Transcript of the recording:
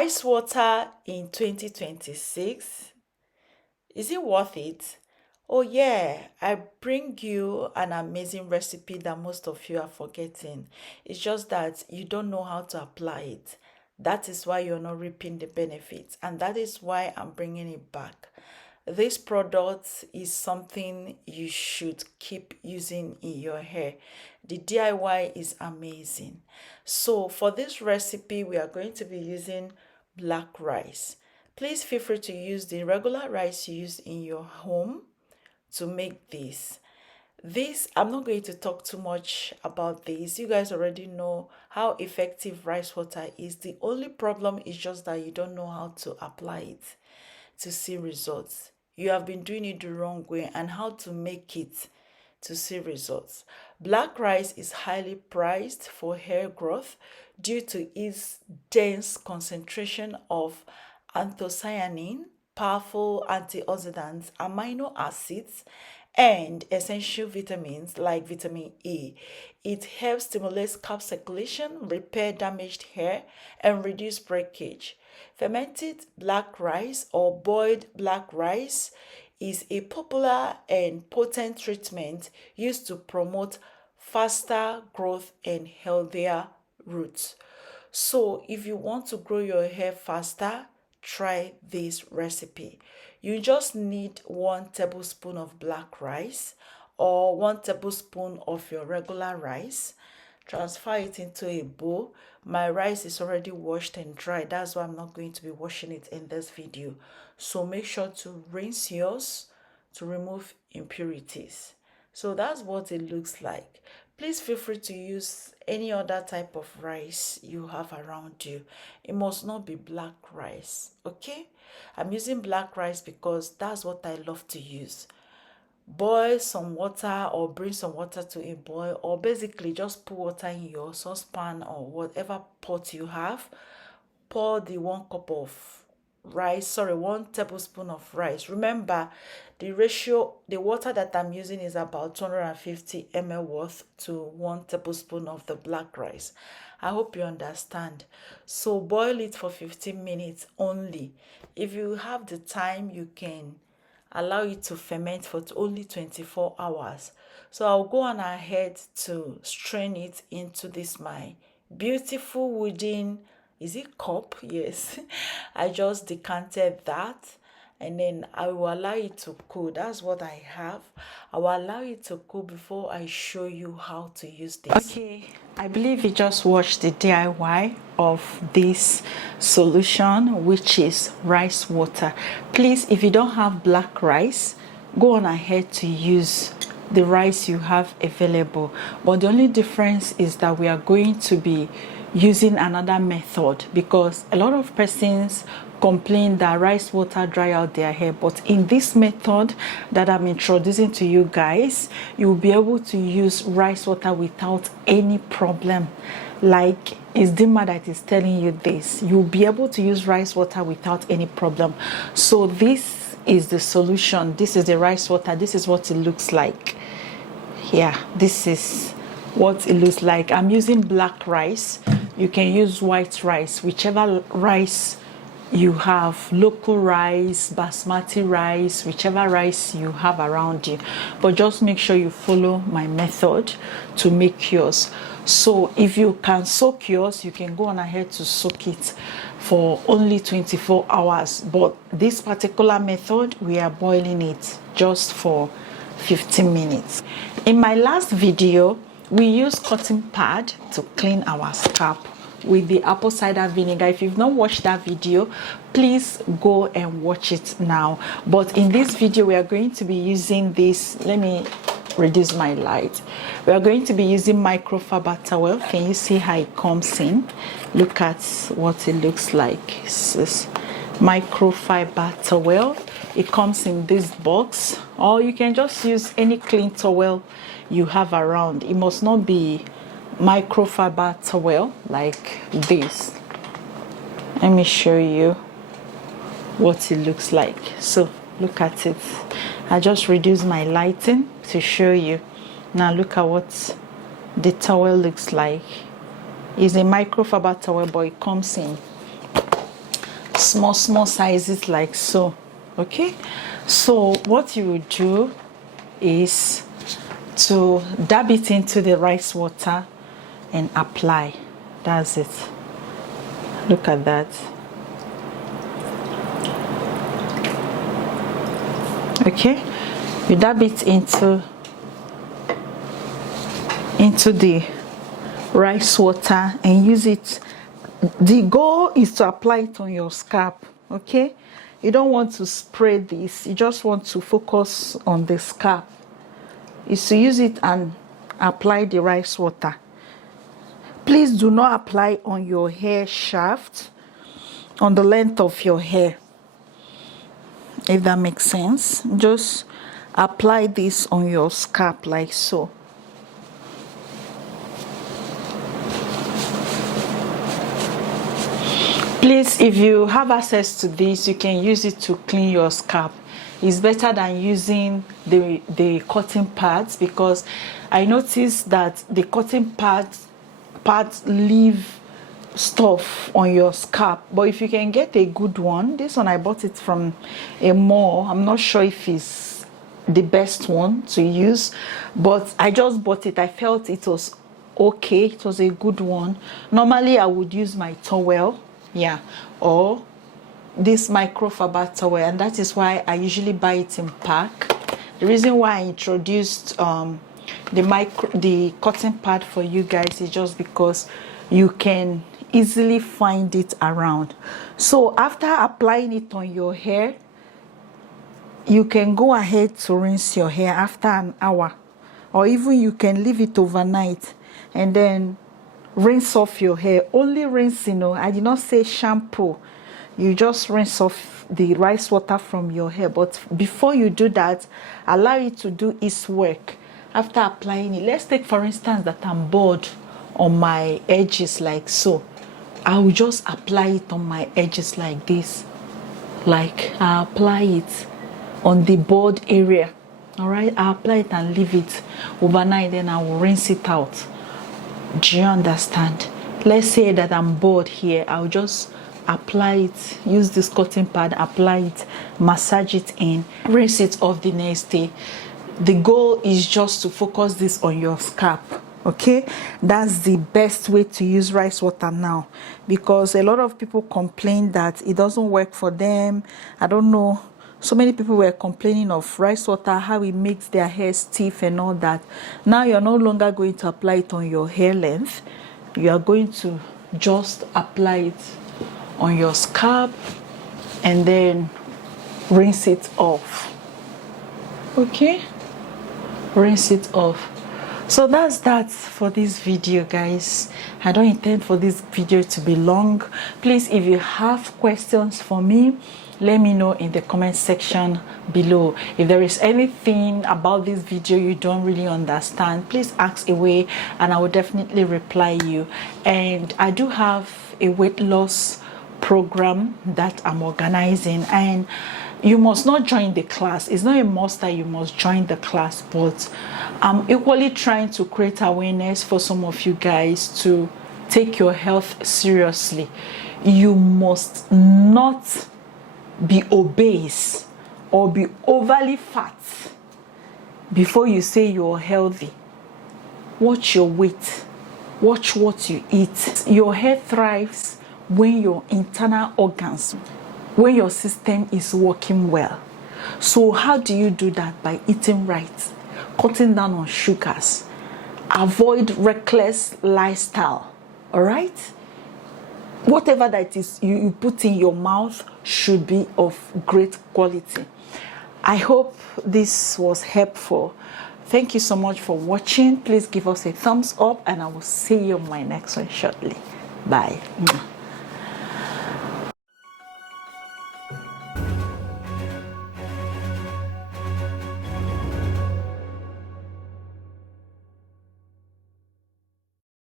Rice water in 2026, is it worth it? Oh yeah, I bring you an amazing recipe that most of you are forgetting. It's just that you don't know how to apply it. That is why you're not reaping the benefits, and that is why I'm bringing it back. This product is something you should keep using in your hair. The DIY is amazing. So for this recipe, we are going to be using black rice. Please feel free to use the regular rice you use in your home to make this. I'm not going to talk too much about this. You guys already know how effective rice water is. The only problem is just that you don't know how to apply it to see results. You have been doing it the wrong way, and how to make it to see results. Black rice is highly prized for hair growth due to its dense concentration of anthocyanin, powerful antioxidants, amino acids, and essential vitamins like vitamin E. It helps stimulate scalp circulation, repair damaged hair, and reduce breakage. Fermented black rice or boiled black rice is a popular and potent treatment used to promote faster growth and healthier roots. So if you want to grow your hair faster, try this recipe. You just need 1 tablespoon of black rice or 1 tablespoon of your regular rice. Transfer it into a bowl. My rice is already washed and dried. That's why I'm not going to be washing it in this video. So make sure to rinse yours to remove impurities. So that's what it looks like. Please feel free to use any other type of rice you have around you. It must not be black rice, okay? I'm using black rice because that's what I love to use. Boil some water or bring some water to a boil, or basically just put water in your saucepan or whatever pot you have. Pour the 1 cup of rice, sorry, 1 tablespoon of rice. Remember, the ratio, the water that I'm using is about 250 ml worth to 1 tablespoon of the black rice. I hope you understand. So boil it for 15 minutes only. If you have the time, you can allow it to ferment for only 24 hours. So I'll go on ahead to strain it into this my beautiful wooden, is it cup? Yes. I just decanted that, and then I will allow it to cool. That's what I have. I will allow it to cool before I show you how to use this. Okay, I believe you just watched the DIY of this solution, which is rice water. Please, if you don't have black rice, go on ahead to use the rice you have available. But the only difference is that we are going to be using another method, because a lot of persons complain that rice water dry out their hair, but in this method that I'm introducing to you guys, you'll be able to use rice water without any problem. Like, it's Dima that is telling you this. You'll be able to use rice water without any problem. So this is the solution. This is the rice water. This is what it looks like. Yeah, this is what it looks like. I'm using black rice. You can use white rice, whichever rice you have, local rice, basmati rice, whichever rice you have around you. But just make sure you follow my method to make yours. So if you can soak yours, you can go on ahead to soak it for only 24 hours. But this particular method, we are boiling it just for 15 minutes. In my last video, we used cotton pad to clean our scalp with the apple cider vinegar. If you've not watched that video, please go and watch it now. But in this video, we are going to be using this. Let me reduce my light. We are going to be using microfiber towel. Can you see how it comes in? Look at what it looks like. This is microfiber towel. It comes in this box, or you can just use any clean towel you have around. It must not be microfiber towel like this. Let me show you what it looks like. So look at it. I just reduced my lighting to show you. Now look at what the towel looks like. It's a microfiber towel, but it comes in small sizes like so. Okay, so what you would do is to dab it into the rice water and apply. That's it. Look at that. Okay, you dab it into the rice water and use it. The goal is to apply it on your scalp. Okay, you don't want to spray this, you just want to focus on the scalp. Is to use it and apply the rice water. Please do not apply on your hair shaft, on the length of your hair, if that makes sense. Just apply this on your scalp like so. Please, if you have access to this, you can use it to clean your scalp. It's better than using the cotton pads, because I noticed that the cotton pads leave stuff on your scalp. But if you can get a good one, this one I bought it from a mall. I'm not sure if it's the best one to use, but I just bought it. I felt it was okay. It was a good one. Normally I would use my towel, yeah, or this microfiber towel, and that is why I usually buy it in pack. The reason why I introduced the cotton pad for you guys is just because you can easily find it around. So after applying it on your hair, you can go ahead to rinse your hair after an hour, or even you can leave it overnight and then rinse off your hair. Only rinse, you know, I did not say shampoo. You just rinse off the rice water from your hair. But before you do that, allow it to do its work. After applying it, let's take for instance that I'm bald on my edges like so. I will just apply it on my edges like this. Like I apply it on the bald area. All right, I apply it and leave it overnight, then I will rinse it out. Do you understand? Let's say that I'm bald here. I'll just apply it, use this cotton pad, apply it, massage it in, rinse it off the next day. The goal is just to focus this on your scalp. Okay, that's the best way to use rice water now, because a lot of people complain that it doesn't work for them. I don't know, so many people were complaining of rice water, how it makes their hair stiff and all that. Now you're no longer going to apply it on your hair length. You are going to just apply it on your scalp and then rinse it off. Okay, rinse it off. So that's that for this video, guys. I don't intend for this video to be long. Please, if you have questions for me, let me know in the comment section below. If there is anything about this video you don't really understand, please ask away and I will definitely reply you. And I do have a weight loss program that I'm organizing, and you must not join the class. It's not a must that you must join the class, but I'm equally trying to create awareness for some of you guys to take your health seriously. You must not be obese or be overly fat before you say you're healthy. Watch your weight. Watch what you eat. Your hair thrives when your internal organs, when your system is working well. So how do you do that? By eating right, cutting down on sugars, avoid reckless lifestyle. All right, whatever that is you put in your mouth should be of great quality. I hope this was helpful. Thank you so much for watching. Please give us a thumbs up and I will see you in my next one shortly. Bye.